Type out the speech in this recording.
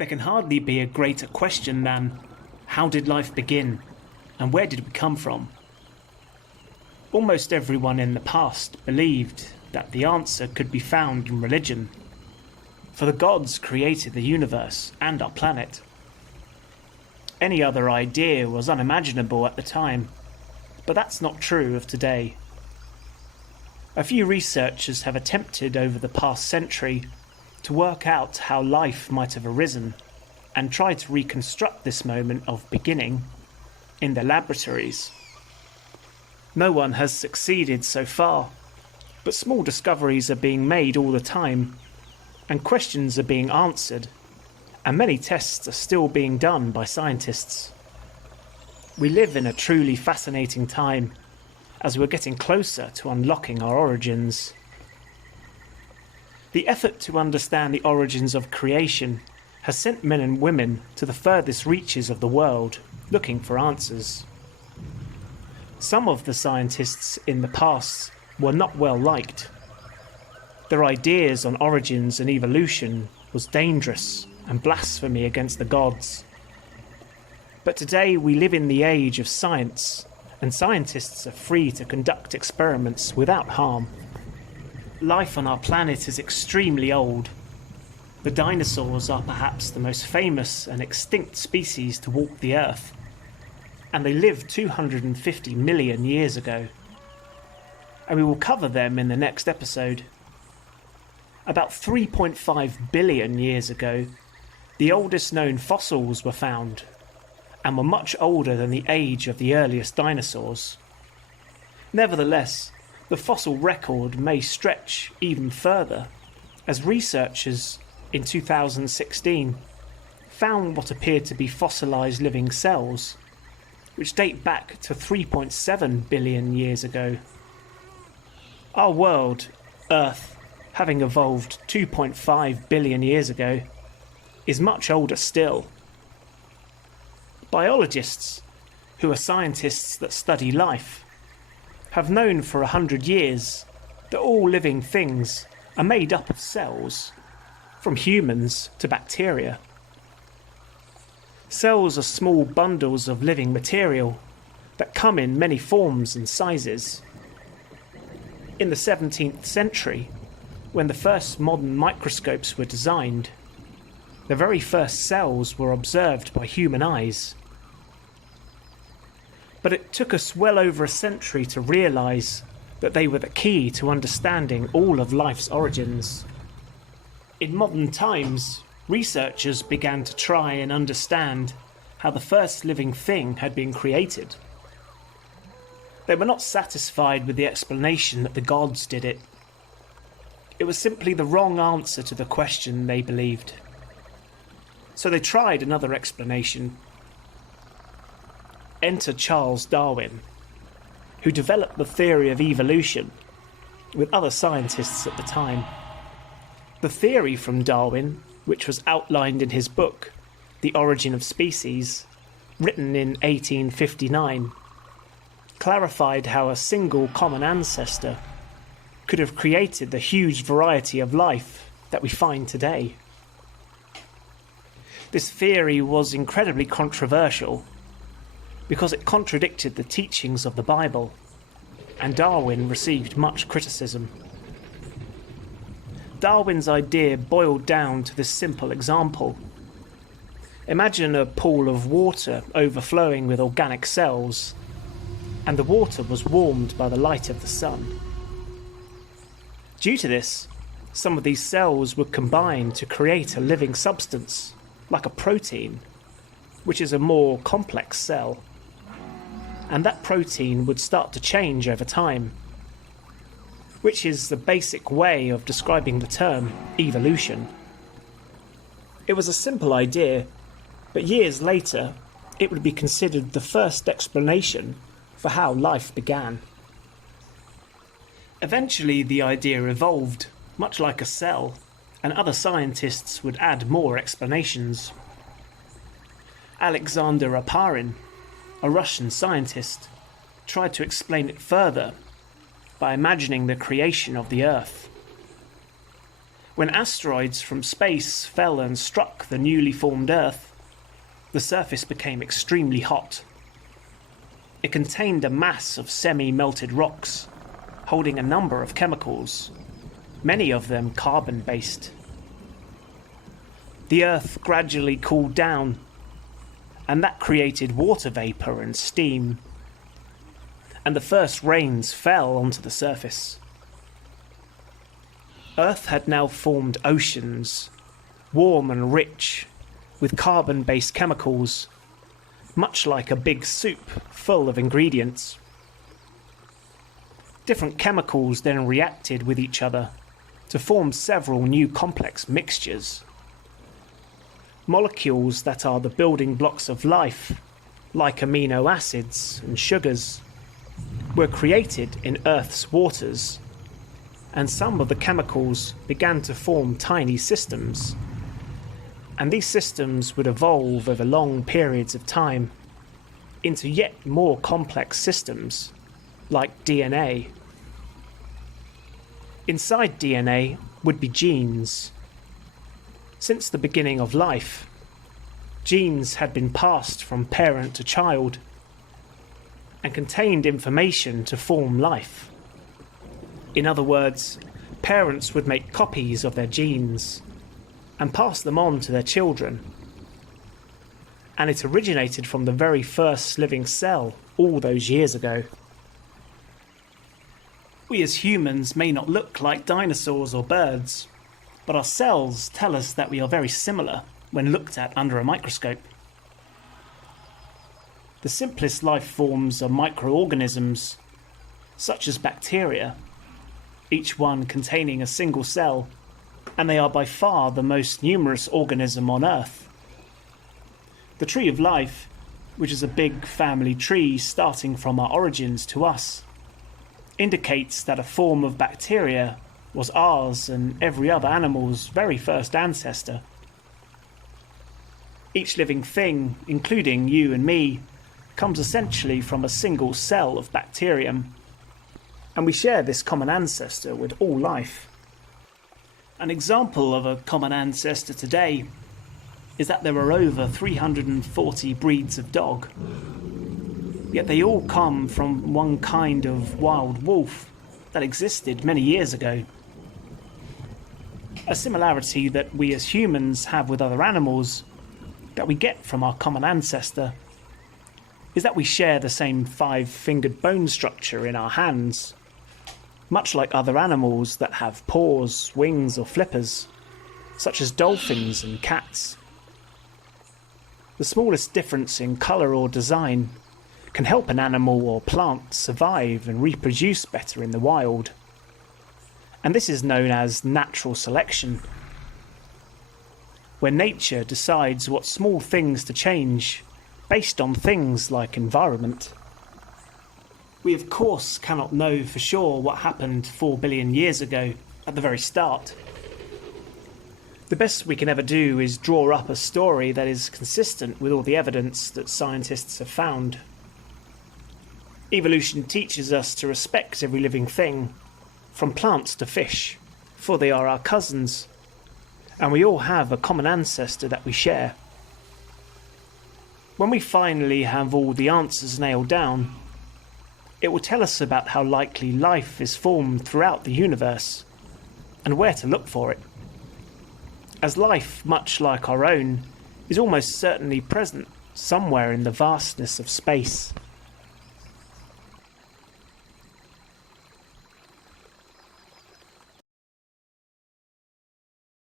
There can hardly be a greater question than, how did life begin, and where did we come from? Almost everyone in the past believed that the answer could be found in religion, for the gods created the universe and our planet. Any other idea was unimaginable at the time, but that's not true of today. A few researchers have attempted over the past century to work out how life might have arisen and try to reconstruct this moment of beginning in their laboratories. No one has succeeded so far, but small discoveries are being made all the time, and questions are being answered, and many tests are still being done by scientists. We live in a truly fascinating time, as we're getting closer to unlocking our origins. The effort to understand the origins of creation has sent men and women to the furthest reaches of the world, looking for answers. Some of the scientists in the past were not well liked. Their ideas on origins and evolution was dangerous and blasphemy against the gods. But today we live in the age of science, and scientists are free to conduct experiments without harm. Life on our planet is extremely old. The dinosaurs are perhaps the most famous and extinct species to walk the Earth, and they lived 250 million years ago. And we will cover them in the next episode. About 3.5 billion years ago, the oldest known fossils were found, and were much older than the age of the earliest dinosaurs. Nevertheless, the fossil record may stretch even further, as researchers in 2016 found what appeared to be fossilised living cells, which date back to 3.7 billion years ago. Our world, Earth, having evolved 2.5 billion years ago, is much older still. Biologists, who are scientists that study life, have known for 100 years that all living things are made up of cells, from humans to bacteria. Cells are small bundles of living material that come in many forms and sizes. In the 17th century, when the first modern microscopes were designed, the very first cells were observed by human eyes. But it took us well over a century to realise that they were the key to understanding all of life's origins. In modern times, researchers began to try and understand how the first living thing had been created. They were not satisfied with the explanation that the gods did it. It was simply the wrong answer to the question they believed. So they tried another explanation. Enter Charles Darwin, who developed the theory of evolution with other scientists at the time. The theory from Darwin, which was outlined in his book, The Origin of Species, written in 1859, clarified how a single common ancestor could have created the huge variety of life that we find today. This theory was incredibly controversial because it contradicted the teachings of the Bible, and Darwin received much criticism. Darwin's idea boiled down to this simple example. Imagine a pool of water overflowing with organic cells, and the water was warmed by the light of the sun. Due to this, some of these cells would combine to create a living substance, like a protein, which is a more complex cell. And that protein would start to change over time, which is the basic way of describing the term evolution. It was a simple idea, but years later it would be considered the first explanation for how life began. Eventually the idea evolved, much like a cell, and other scientists would add more explanations. Alexander Oparin, a Russian scientist, tried to explain it further by imagining the creation of the Earth. When asteroids from space fell and struck the newly formed Earth, the surface became extremely hot. It contained a mass of semi-melted rocks, holding a number of chemicals, many of them carbon-based. The Earth gradually cooled down, and that created water vapour and steam, and the first rains fell onto the surface. Earth had now formed oceans, warm and rich, with carbon-based chemicals, much like a big soup full of ingredients. Different chemicals then reacted with each other to form several new complex mixtures. Molecules that are the building blocks of life, like amino acids and sugars, were created in Earth's waters, and some of the chemicals began to form tiny systems. And these systems would evolve over long periods of time into yet more complex systems, like DNA. Inside DNA would be genes. Since the beginning of life, genes had been passed from parent to child and contained information to form life. In other words, parents would make copies of their genes and pass them on to their children. And it originated from the very first living cell all those years ago. We as humans may not look like dinosaurs or birds, but our cells tell us that we are very similar when looked at under a microscope. The simplest life forms are microorganisms, such as bacteria, each one containing a single cell, and they are by far the most numerous organism on Earth. The tree of life, which is a big family tree starting from our origins to us, indicates that a form of bacteria was ours and every other animal's very first ancestor. Each living thing, including you and me, comes essentially from a single cell of bacterium, and we share this common ancestor with all life. An example of a common ancestor today is that there are over 340 breeds of dog, yet they all come from one kind of wild wolf that existed many years ago. A similarity that we as humans have with other animals that we get from our common ancestor is that we share the same 5-fingered bone structure in our hands, much like other animals that have paws, wings or flippers, such as dolphins and cats. The smallest difference in colour or design can help an animal or plant survive and reproduce better in the wild, and this is known as natural selection, where nature decides what small things to change based on things like environment. We of course cannot know for sure what happened 4 billion years ago at the very start. The best we can ever do is draw up a story that is consistent with all the evidence that scientists have found. Evolution teaches us to respect every living thing, from plants to fish, for they are our cousins, and we all have a common ancestor that we share. When we finally have all the answers nailed down, it will tell us about how likely life is formed throughout the universe, and where to look for it. As life, much like our own, is almost certainly present somewhere in the vastness of space.